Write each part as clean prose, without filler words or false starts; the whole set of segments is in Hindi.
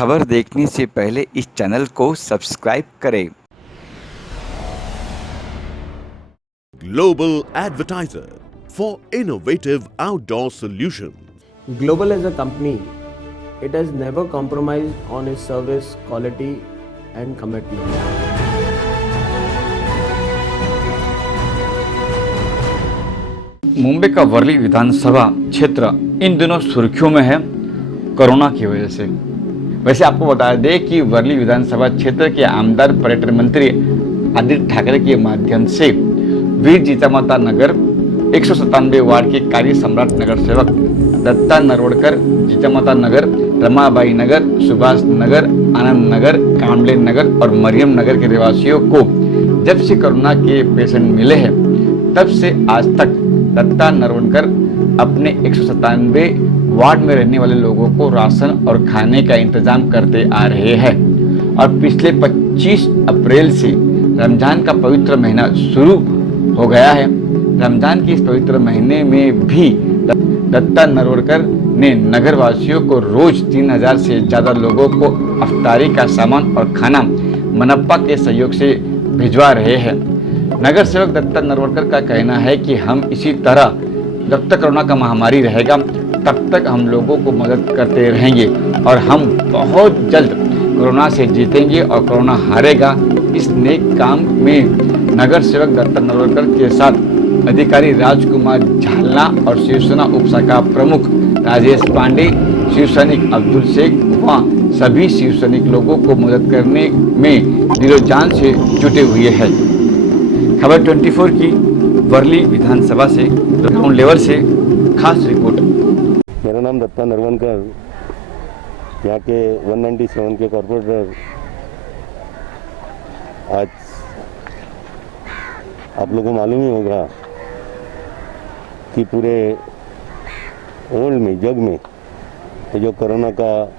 खबर देखने से पहले इस चैनल को सब्सक्राइब करें। Global advertiser for innovative outdoor solutions. Global as a company, it has never compromised on its service quality and commitment. Mumbai का वर्ली विधानसभा क्षेत्र इन दिनों सुर्खियों में है कोरोना की वजह से। वैसे आपको बता दें कि वर्ली विधानसभा क्षेत्र के आमदार पर्यटन मंत्री आदित्य ठाकरे के माध्यम से वीर जीजामाता नगर 197 वार्ड के कार्य सम्राट नगर सेवक दत्ता नरवड़कर, जीजामाता नगर, रमाबाई नगर, सुभाष नगर, आनंद नगर, कांबले नगर और मरियम नगर के निवासियों को जब से कोरोना के पेशेंट मिले हैं तब से आज तक दत्ता नरवड़कर अपने 197 वार्ड में रहने वाले लोगों को राशन और खाने का इंतजाम करते आ रहे हैं। और पिछले 25 अप्रैल से रमजान का पवित्र महीना शुरू हो गया है। रमजान के इस पवित्र महीने में भी दत्ता नरवड़कर ने नगर वासियों को रोज 3000 से ज़्यादा लोगों को अफ्तारी का सामान और खाना मनप्पा के सहयोग से भिजवा रहे हैं। नगर सेवक दत्ता नरवड़कर का कहना है कि हम इसी तरह जब तक कोरोना का महामारी रहेगा तब तक हम लोगों को मदद करते रहेंगे और हम बहुत जल्द कोरोना से जीतेंगे और कोरोना हारेगा। इस नेक काम में नगर सेवक दत्ता नरवड़कर के साथ अधिकारी राजकुमार झालना और शिवसेना उपशाखा प्रमुख राजेश पांडे, शिव सैनिक अब्दुल शेख व सभी शिव सैनिक लोगों को मदद करने में दिलो जान से जुटे हुए हैं। खबर 24 की वर्ली विधानसभा से ग्राउंड लेवल से खास रिपोर्ट। मेरा नाम दत्ता नरवड़कर, यहाँ के 197 के कॉर्पोरेटर। आज आप लोगों को मालूम ही होगा कि पूरे वर्ल्ड में, जग में ये जो कोरोना का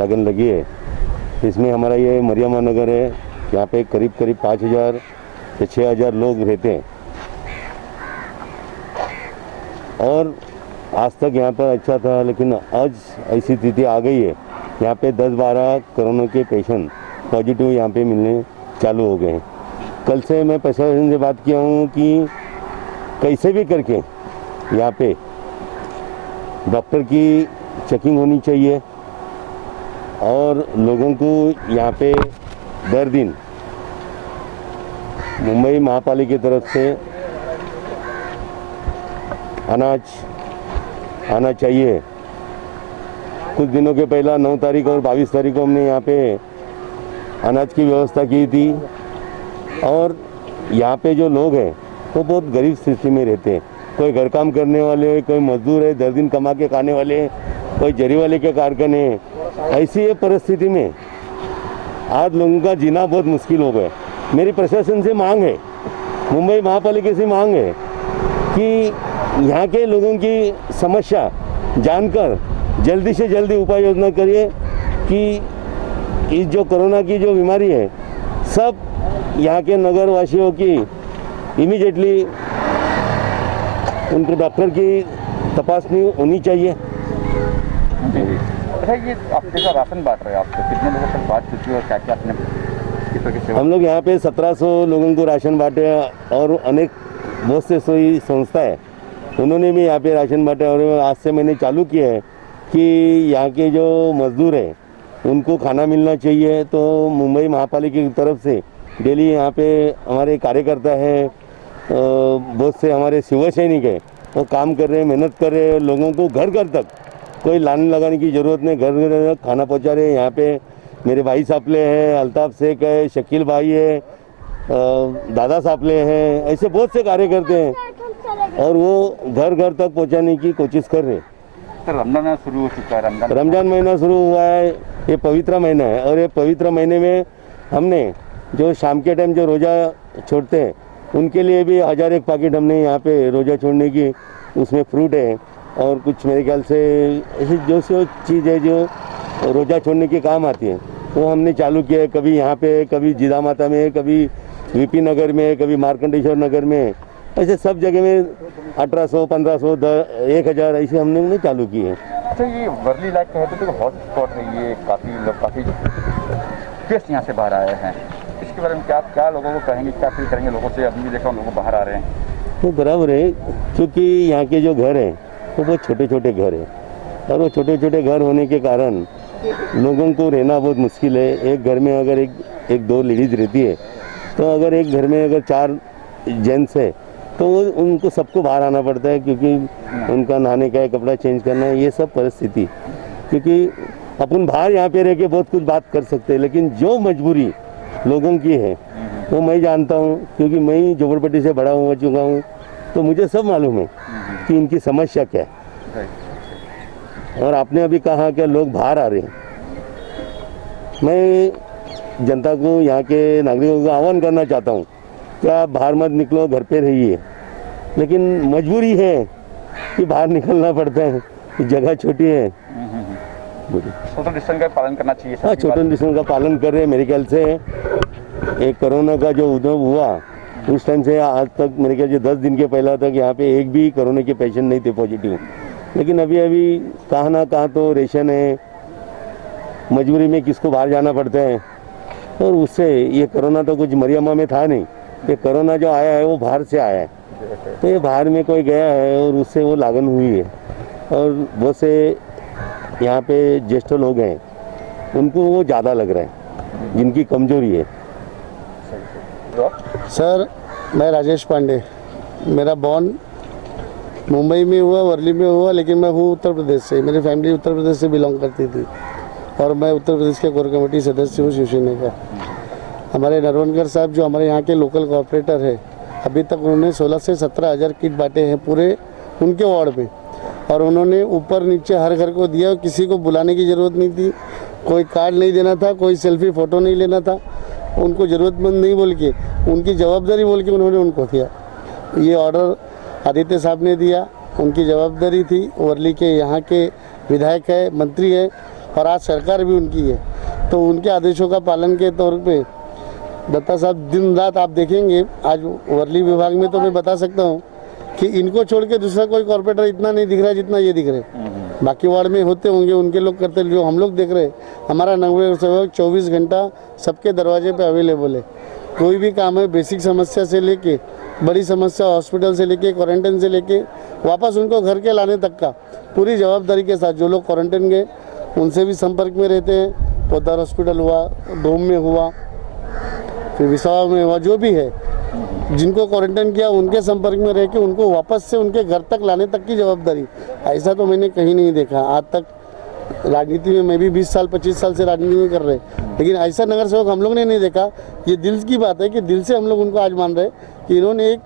लगन लगी है, इसमें हमारा ये मरियम नगर है। यहाँ पे करीब 5000 से 6000 लोग रहते हैं और आज तक यहाँ पर अच्छा था, लेकिन आज ऐसी स्थिति आ गई है। यहाँ पे 10-12 कोरोना के पेशेंट पॉजिटिव यहाँ पे मिलने चालू हो गए हैं। कल से मैं प्रशासन से बात किया हूँ कि कैसे भी करके यहाँ पे डॉक्टर की चेकिंग होनी चाहिए और लोगों को यहाँ पे दर दिन मुंबई महापालिका की तरफ से अनाज आना चाहिए। कुछ दिनों के पहला 9 तारीख और 22 तारीख को हमने यहाँ पे अनाज की व्यवस्था की थी और यहाँ पे जो लोग हैं वो बहुत गरीब स्थिति में रहते हैं। कोई घर काम करने वाले, कोई मजदूर है, 10 दिन कमा के खाने वाले, कोई जरी वाले के कारखाने। ऐसी ये परिस्थिति में आज लोगों का जीना बहुत मुश्किल हो गया। मेरी प्रशासन से मांग है, मुंबई महापालिका से मांग है कि यहाँ के लोगों की समस्या जानकर जल्दी से जल्दी उपाय योजना करिए कि इस जो कोरोना की जो बीमारी है सब यहाँ के नगर वासियों की इमीडिएटली उनको डॉक्टर की तपासनी होनी चाहिए। ये आपके का राशन बांट रहे हैं, आपसे कितने लोगों तक बात चुकी है और क्या क्या आपने हम लोग यहाँ पे 1700 लोगों को राशन बांटे और अनेक बहुत से सोई संस्था है, उन्होंने भी यहाँ पे राशन बांटे। और आज से मैंने चालू किया है कि यहाँ के जो मजदूर हैं उनको खाना मिलना चाहिए। तो मुंबई महापालिका की तरफ से डेली यहाँ पे हमारे कार्यकर्ता हैं, बहुत से हमारे शिव सैनिक हैं, वो काम कर रहे हैं, मेहनत कर रहे हैं। लोगों को घर घर तक कोई लाने लगाने की ज़रूरत नहीं, घर घर तक खाना पहुँचा रहे हैं। यहाँ पे मेरे भाई सापले हैं, अल्ताफ शेख है, शकील भाई है, दादा सापले हैं, ऐसे बहुत से कार्यकर्ते हैं और वो घर घर तक पहुँचाने की कोशिश कर रहे हैं। सर, रमजान शुरू हो चुका है, रमजान महीना शुरू हुआ है, ये पवित्र महीना है और ये पवित्र महीने में हमने जो शाम के टाइम जो रोज़ा छोड़ते हैं उनके लिए भी 1001 पैकेट हमने यहाँ पे रोज़ा छोड़ने की, उसमें फ्रूट है और कुछ मेरे ख्याल से ऐसी जो चीज़ है जो रोज़ा छोड़ने के काम आती है वो हमने चालू किया है। कभी यहाँ पे, कभी जीजामाता में, कभी वीपी नगर में, कभी मार्कंडेश्वर नगर में, ऐसे सब जगह में 1800, 1500, 1000 ऐसे हमने चालू की है। अच्छा, ये वर्ली लाइक कहते तो हॉट स्पॉट है, ये काफ़ी केस यहाँ से बाहर आए हैं, इसके बारे में क्या लोगों को कहेंगे, क्या फील करेंगे लोगों से? अभी भी देखा लोग बाहर आ रहे हैं। वो बराबर है, क्योंकि यहाँ के जो घर हैं वो बहुत छोटे छोटे घर हैं, और वो छोटे छोटे घर होने के कारण लोगों को रहना बहुत मुश्किल है। एक घर में अगर एक दो लेडीज़ रहती है, तो अगर एक घर में अगर 4 जेंट्स है, तो उनको सबको बाहर आना पड़ता है, क्योंकि उनका नहाने का है, कपड़ा चेंज करना है, ये सब परिस्थिति। क्योंकि अपन बाहर यहाँ पे रह के बहुत कुछ बात कर सकते हैं, लेकिन जो मजबूरी लोगों की है वो मैं जानता हूँ, क्योंकि मैं ही झोपड़पट्टी से बड़ा हुआ चुका हूँ, तो मुझे सब मालूम है कि इनकी समस्या क्या है। और आपने अभी कहा कि लोग बाहर आ रहे हैं, मैं जनता को, यहाँ के नागरिकों को आह्वान करना चाहता हूँ कि आप बाहर मत निकलो, घर पे रहिए, लेकिन मजबूरी है कि बाहर निकलना पड़ता है, जगह छोटी है। सोशल डिस्टेंस का पालन करना चाहिए। हाँ, सोशल डिस्टेंस का पालन कर रहे हैं। मेरे ख्याल से एक कोरोना का जो उद्भव हुआ उस टाइम से आज तक मेरे ख्याल से 10 दिन के पहला तक यहाँ पे एक भी कोरोना के पेशेंट नहीं थे पॉजिटिव, लेकिन अभी कहाँ ना कहाँ तो रेशन है, मजबूरी में किसको बाहर जाना पड़ता है, और उससे ये कोरोना तो कुछ मरियमा में था नहीं, ये कोरोना जो आया है वो बाहर से आया है, तो ये बाहर में कोई गया है और उससे वो लागन हुई है। और बहुत से यहाँ पे ज्येष्ठ लोग हैं, उनको वो ज़्यादा लग रहा है, जिनकी कमजोरी है। सर, मैं राजेश पांडे, मेरा बॉर्न मुंबई में हुआ, वर्ली में हुआ, लेकिन मैं हूँ उत्तर प्रदेश से। मेरी फैमिली उत्तर प्रदेश से बिलोंग करती थी और मैं उत्तर प्रदेश के कोर कमेटी सदस्य हूँ शिवसेना का। हमारे नरवनकर साहब जो हमारे यहाँ के लोकल कॉर्पोरेटर है, अभी तक उन्होंने 16 से 17 हज़ार किट बांटे हैं पूरे उनके वार्ड में, और उन्होंने ऊपर नीचे हर घर को दिया। किसी को बुलाने की ज़रूरत नहीं थी, कोई कार्ड नहीं देना था, कोई सेल्फी फ़ोटो नहीं लेना था, उनको ज़रूरतमंद नहीं बोल के, उनकी जवाबदारी बोल के उन्होंने उनको दिया। ये ऑर्डर आदित्य साहब ने दिया, उनकी जवाबदारी थी। वर्ली के यहाँ के विधायक है, मंत्री है, और आज सरकार भी उनकी है, तो उनके आदेशों का पालन के तौर पे दत्ता साहब दिन रात आप देखेंगे। आज वर्ली विभाग में तो मैं बता सकता हूँ कि इनको छोड़ के दूसरा कोई कॉर्पोरेटर इतना नहीं दिख रहा है जितना ये दिख रहे। बाकी वार्ड में होते होंगे, उनके लोग करते, जो हम लोग देख रहे हैं, हमारा नगर सेवक 24 घंटा सबके दरवाजे पे अवेलेबल है। कोई भी काम है, बेसिक समस्या से लेके बड़ी समस्या, हॉस्पिटल से लेके, क्वारंटाइन से लेके वापस उनको घर के लाने तक का पूरी जवाबदारी के साथ। जो लोग क्वारंटाइन गए उनसे भी संपर्क में रहते हैं। पोद्दार हॉस्पिटल हुआ, डोम में हुआ, फिर विसावा में हुआ, जो भी है, जिनको क्वारंटाइन किया उनके संपर्क में रह के उनको वापस से उनके घर तक लाने तक की जवाबदारी। ऐसा तो मैंने कहीं नहीं देखा आज तक। राजनीति में मैं भी 20 साल 25 साल से राजनीति में कर रहे, लेकिन ऐसा नगर सेवक हम लोग ने नहीं देखा। ये दिल की बात है कि दिल से हम लोग उनको आज मान रहे कि इन्होंने एक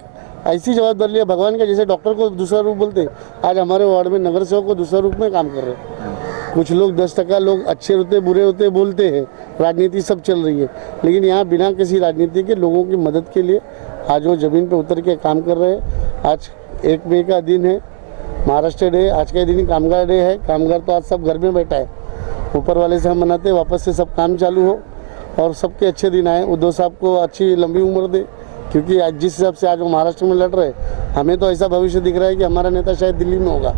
ऐसी जवाबदारी लिया भगवान का। जैसे डॉक्टर को दूसरा रूप बोलते, आज हमारे वार्ड में नगर सेवक को दूसरा रूप में काम कर रहे हैं। कुछ लोग 10% लोग अच्छे होते बुरे होते बोलते हैं, राजनीति सब चल रही है, लेकिन यहाँ बिना किसी राजनीति के लोगों की मदद के लिए आज वो ज़मीन पे उतर के काम कर रहे हैं। आज 1 मई का दिन है, महाराष्ट्र डे, आज का दिन कामगार डे है। कामगार तो आज सब घर में बैठा है, ऊपर वाले से हम मनाते, वापस से सब काम चालू हो और सबके अच्छे दिन आए। उद्धव साहब को अच्छी लंबी उम्र दे, क्योंकि आज जिस हिसाब से आज वो महाराष्ट्र में लड़ रहे, हमें तो ऐसा भविष्य दिख रहा है कि हमारा नेता शायद दिल्ली में होगा।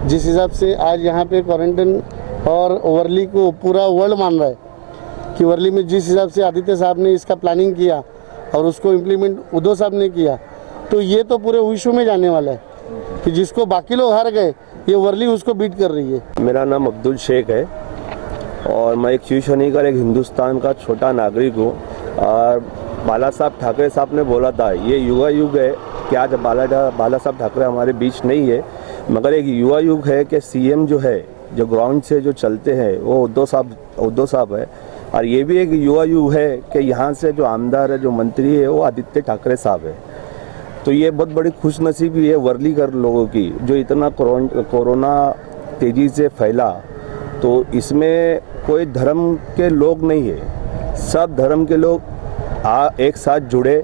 जिस हिसाब से आज यहाँ पे क्वारंटाइन और वर्ली को पूरा वर्ल्ड मान रहा है कि वर्ली में जिस हिसाब से आदित्य साहब ने इसका प्लानिंग किया और उसको इम्प्लीमेंट उद्धव साहब ने किया, तो ये तो पूरे विश्व में जाने वाला है कि जिसको बाकी लोग हार गए, ये वर्ली उसको बीट कर रही है। मेरा नाम अब्दुल शेख है और मैं एक शिवसैनिक, एक हिंदुस्तान का छोटा नागरिक हूँ। और बाला साहब ठाकरे साहब ने बोला था, ये युवा युग है कि आज बाला साहब ठाकरे हमारे बीच नहीं है, मगर एक युवा युग है कि सीएम जो है, जो ग्राउंड से जो चलते हैं, वो उद्धव साहब है। और ये भी एक युवा युग है कि यहाँ से जो आमदार है, जो मंत्री है, वो आदित्य ठाकरे साहब है। तो ये बहुत बड़ी खुशनसीबी है वर्ली कर लोगों की, जो इतना कोरोना तेज़ी से फैला। तो इसमें कोई धर्म के लोग नहीं है, सब धर्म के लोग एक साथ जुड़े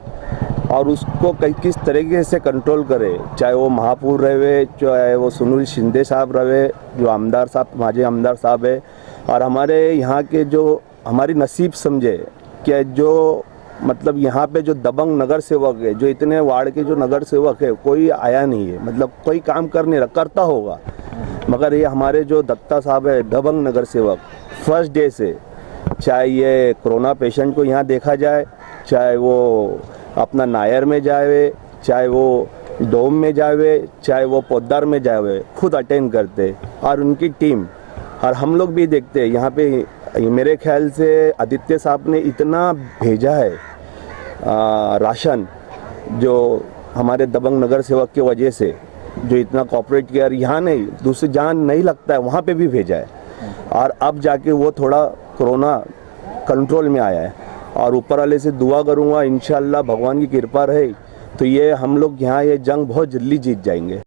और उसको किस तरीके से कंट्रोल करे। चाहे वो महापौर रहे, चाहे वो सुनील शिंदे साहब रहे, जो आमदार साहब, माजी आमदार साहब है, और हमारे यहाँ के जो हमारी नसीब समझे कि जो मतलब यहाँ पे जो दबंग नगर सेवक है, जो इतने वार्ड के जो नगर सेवक है, कोई आया नहीं है, मतलब कोई काम कर नहीं रहा, करता होगा, मगर ये हमारे जो दत्ता साहब है दबंग नगर सेवक, फर्स्ट डे से, चाहे ये कोरोना पेशेंट को यहाँ देखा जाए, चाहे वो अपना नायर में जाए, चाहे वो डोम में जाए, चाहे वो पोद्दार में जाए, खुद अटेंड करते। और उनकी टीम और हम लोग भी देखते हैं यहाँ पे। मेरे ख्याल से आदित्य साहब ने इतना भेजा है राशन, जो हमारे दबंग नगर सेवक की वजह से जो इतना कॉपरेट किया, यहाँ नहीं दूसरी जहाँ नहीं लगता है वहाँ पे भी भेजा है। और अब जाके वो थोड़ा कोरोना कंट्रोल में आया है। और ऊपर वाले से दुआ करूँगा इंशाल्लाह भगवान की कृपा रहे तो ये हम लोग यहाँ ये जंग बहुत जल्दी जीत जाएंगे।